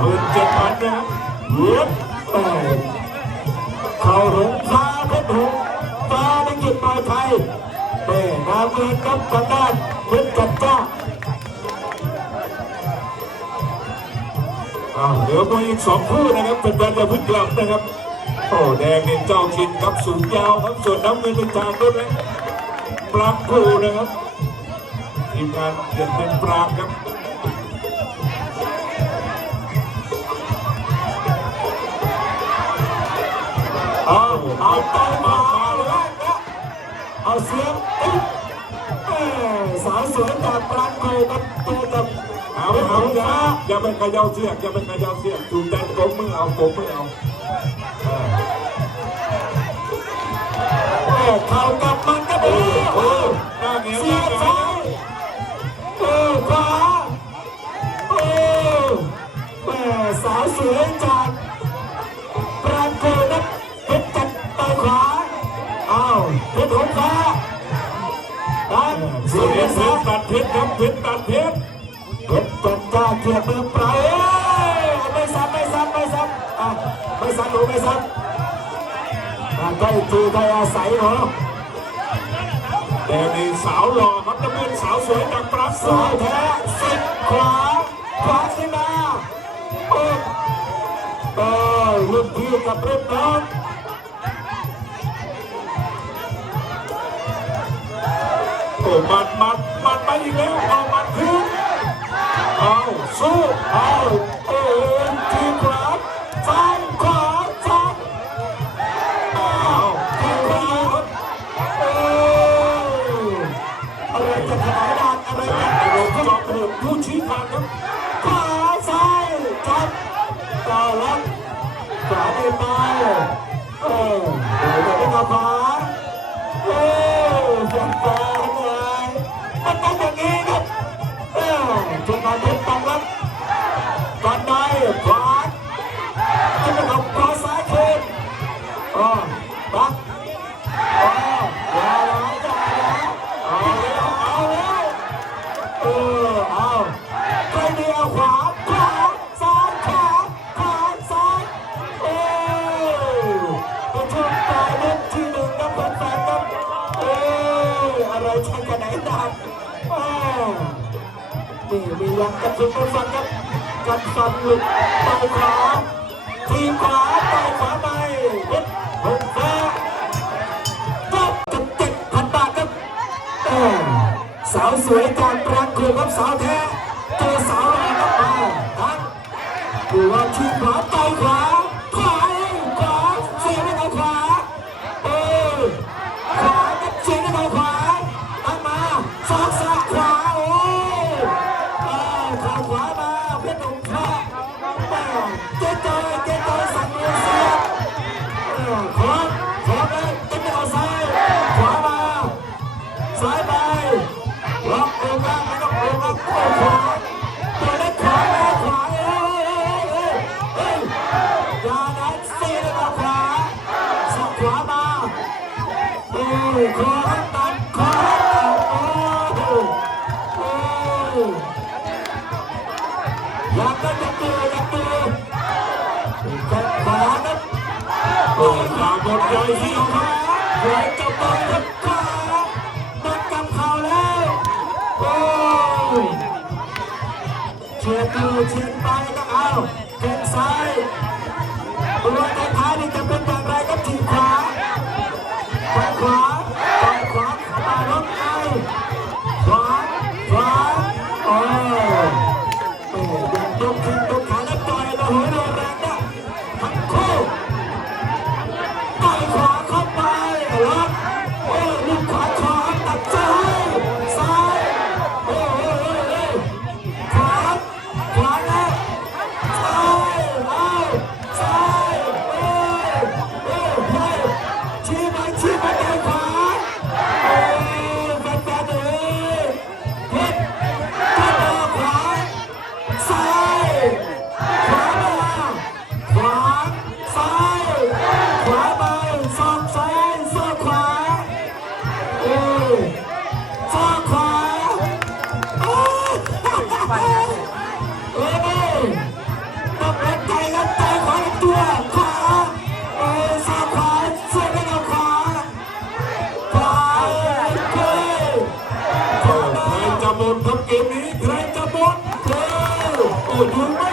หมื่นเจ็ดพันนะบเย็บเอ้ยเขาหงฟ้าเพชรหงฟ้าในกิจปลายไทยเอ้ยนามเงินกับกันด้านเพชรจัดจ้าเหลือมาอีกสองคู่นะครับเป็นแฟนจะพึ่งกลับนะครับโอ้แดงเนี่ยเจ้าชินครับสูงยาวครับส่วนน้ำเงินเป็นทางรุ่นนะปรางคู่นะครับทีมงานเปลี่ยนเป็นปรางครับ เอาเอาต่อยมาเลยนะเอาเสียงสาวสวยจากปรางโกกับตัวกับเอาเอาอย่าอย่าไปขย่าเสียกอย่าไปขย่าเสียกถูกใจกลมมือเอากลมมือเอาเออโอ้เข่ากับมันก็ดีโอ้หน้าเหนียวเสียน้าบหนาซ้ายโอ้ขวาโอ้แม่สาวสวยจากาวเพชรหงฟ้าดันเสีเสียตัดเพชรครับเพชรตัดเพชรเพชรจัดจ้าเกียร์มือเปล่ายไม่ซ้ำไม่ซ้ำไม่ซ้ำอะไม่ซ้ำหนูไม่ซ้ำอะใกล้ทีใกล้อาศัยเหรอแดงนี่สาวหล่อครับน้ำเงินสาวสวยจากปรางสายแท้สิบขวาขวาขึ้นมาเออรุ่นพี่กับรุ่นน้อง โอ้มัดมัดมัดไปอีกแล้วเอามัดคืนเอาสู้เอาโอ้ยทีขวาซ้ายขวาซ้ายเอาทีครับโอ้ยอะไรจะขนาดนั้นอะไรจากจะในโรงจอบกระดูกผู้ชี้ขาดครับขวาซ้ายจับต่อรับขวาได้ไปเออเดี๋ยวจะได้มาขวาโอ้ยจับต่ กอ๋ออย่าหลายอย่าหลายเอาแล้วเอาแล้วเออเอาใครดีเอาขวาขวาซ้ายขวาขวาซ้ายโอ้ยเป็นช่วงปลายเล่นที่หนึ่งครับแฟนๆครับโอ้ยอะไรใช่กันไหนดังโอ้นี่มียังกระสุนไปฟันครับกันฟันหลุดต่อยขวาทีมขวาต่อยขวาไปาวสวยจากปรางกูครับสาวแท้เจอสาวแรงครับมาทั้งดูว่าทีมขวาต่อยขวา ขอให้ตัดขอให้ตัดโอ้ยโอ้ยอยากได้ยักตัวยักตัวก็ขวานั้นโอ้ยาหมดใจเหี่ยวครับขวาจับมือครับขานัดกับเข่าแล้วโอ้ยเฉียดดูเฉียดไปก็เอาแข้งซ้ายตัวท้ายนี่จะเป็นอย่างไรครับทีขวา บทนครับเกมนี้ใครจะบทเร็วโอ้ยม่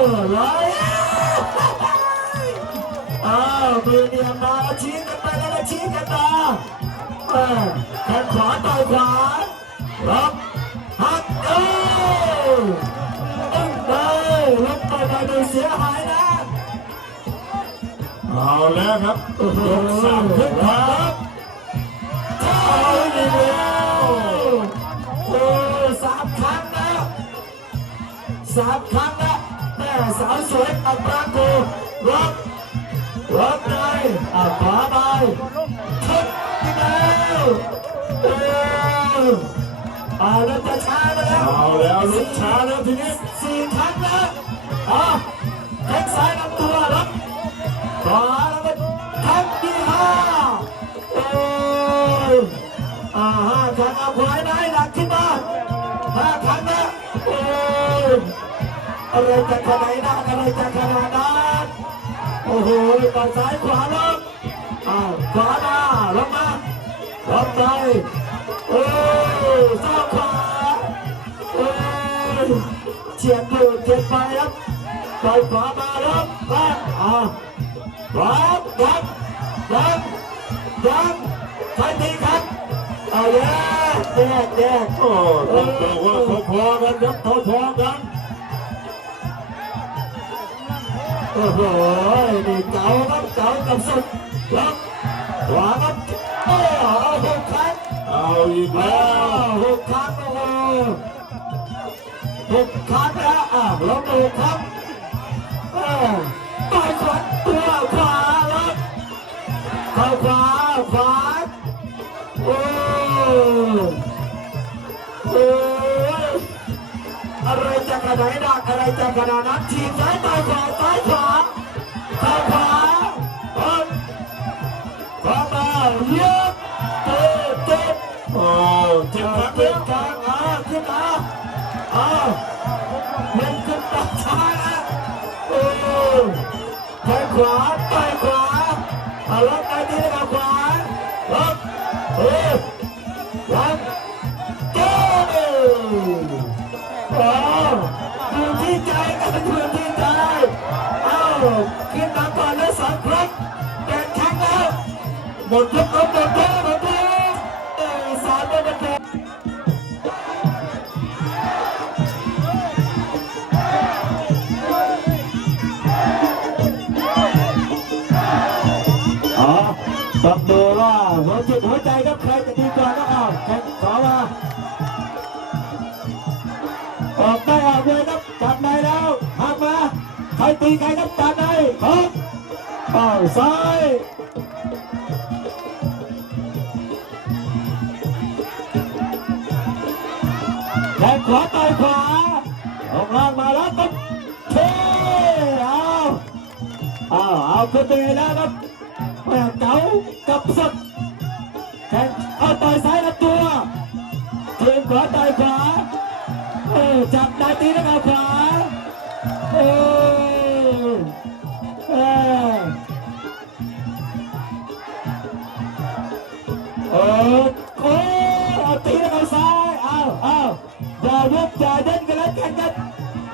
อไหลอ้าวมือเดียมมาชี้กันไปแล้วก็ชี้กันมาเออแขนขวาต่อยขวารับหักเออตึ้งเลยลบไปไปดูเสียหายนะเอาแล้วครับยกสามขึ้นครับเอาอีกแล้วโอ้สามครั้งแล้วสามครั้งแล้ว สาวสวยอัปราโกรับรับในอะขวาไปทุบอีกแล้วโอ้อ่าแล้วจะช้าแล้วเอาแล้วลุกช้าแล้วทีนี้สี่ครั้งแล้วอะแข้งซ้ายลำตัวรับขวา อะไรจะขนาดนั้นอะไรจะขนาดนั้นโอ้โหต่อซ้ายขวาลงอ่าขวาหน้าลงมาลงไปโอ้ซ้ายขวาโอ้เฉียดอยู่เจ็บไปครับปล่อยขวามาครับมาอ่าครับครับครับครับใครทีครับเอาแยกแยกแยกโอ้ต้องบอกว่าพอๆกันครับพอๆกัน โอ้โหนี่เก๋าครับเก๋ากับสุดครับขวาครับโอ้เอาหกครั้งเอาอีกแล้ววหกครั้งโอ้โหหกครั้งแล้วอะลงหกครั้งอ่าต่อยขวาตัวขวาแล้วเข้าขวาขวาโอ้โอ้อะไรจะขนาดนั้นอะไรจะขนาดนั้นทีมซ้ายต่อยขวาขวา อ้วอยู่ที่ใจกันอยู่ที่ใจเอ้าวขึ้นมาก่อนแล้วสองครั้งแบ่งครั้งแล้วหมดยกแล้วหมดยกหมดยกเออสามเป็นแพ้อ๋อต้องดูว่าหัวจิตหัวใจ ตีใครครับจับในครับเป้าซ้ายแข่งขวาต่อยขวาออกล่างมาแล้วครับเทเอาเอาเอาขึ้นไปแล้วครับแม่เก๋ากับสุดแข่งเอาต่อยซ้ายลำตัวทีมขวาต่อยขวาเออจับได้ตีแล้วเอาขวาเออ อย่ายุบอย่าเด่นกันแล้วกันครับ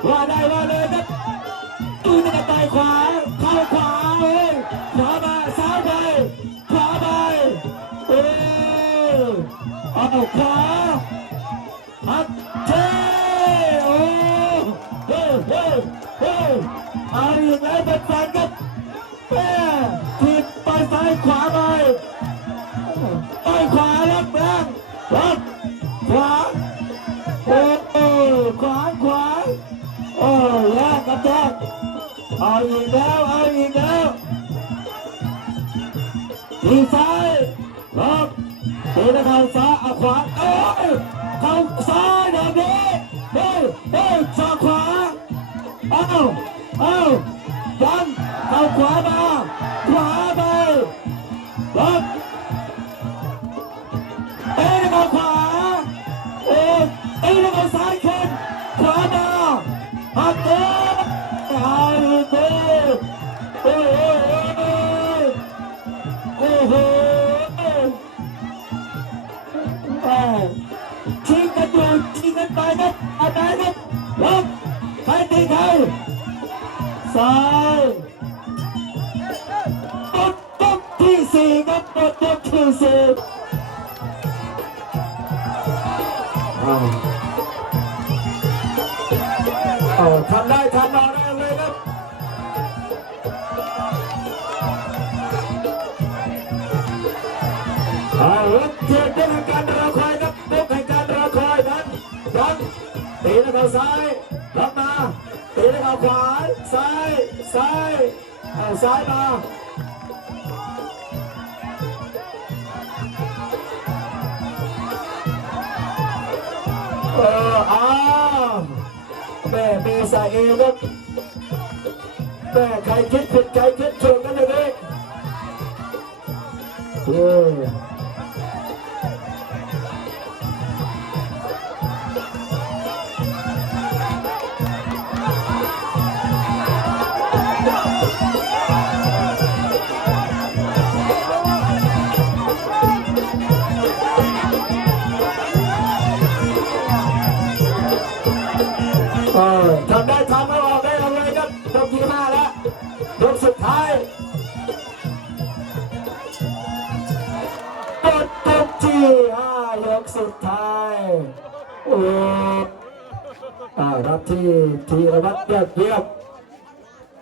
ว่าได้ว่าเลยครับตูนี่กระต่ายขวาเข้าขวาเอ้ยขวามาซ้ายไปขวาไปเออเอาขวาอัดเทโอ้เฮ้เฮ้เฮ้เอาอย่างไรเป็นแฟนกับแม่ถีบไปซ้ายขวาไป เอาอีกแล้วเอาอีกแล้วทีซ้ายล็อกตีนะครับซ้ายเอาขวาเอ้ยเข้าซ้ายแบบนี้เฮ้ยเฮ้ยซ้ายขวาเอ้าเอ้าดันเอาขวามา ไปครับอาไปครับล็อกไปตีเขาสาย ด้วยเขาซ้ายรับมาตีด้วยเขาขวาซ้ายซ้ายเอาซ้ายมาเอออ้าวแม่เมษาเอครับแม่ใครคิดผิดใครคิดถูกกันเลยเออ อ่ารับที่ธีรวัตรยอดเยี่ยม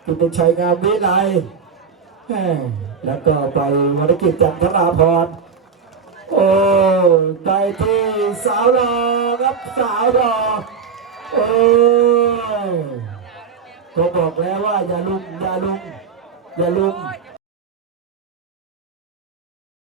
กิตติชัยงามวิไลแล้วก็ไปวรกิจจันทราพรโอ้ได้ที่สาวรอครับสาวรอโอ้ก็บอกแล้วว่าอย่าลุมอย่าลุมอย่าลุม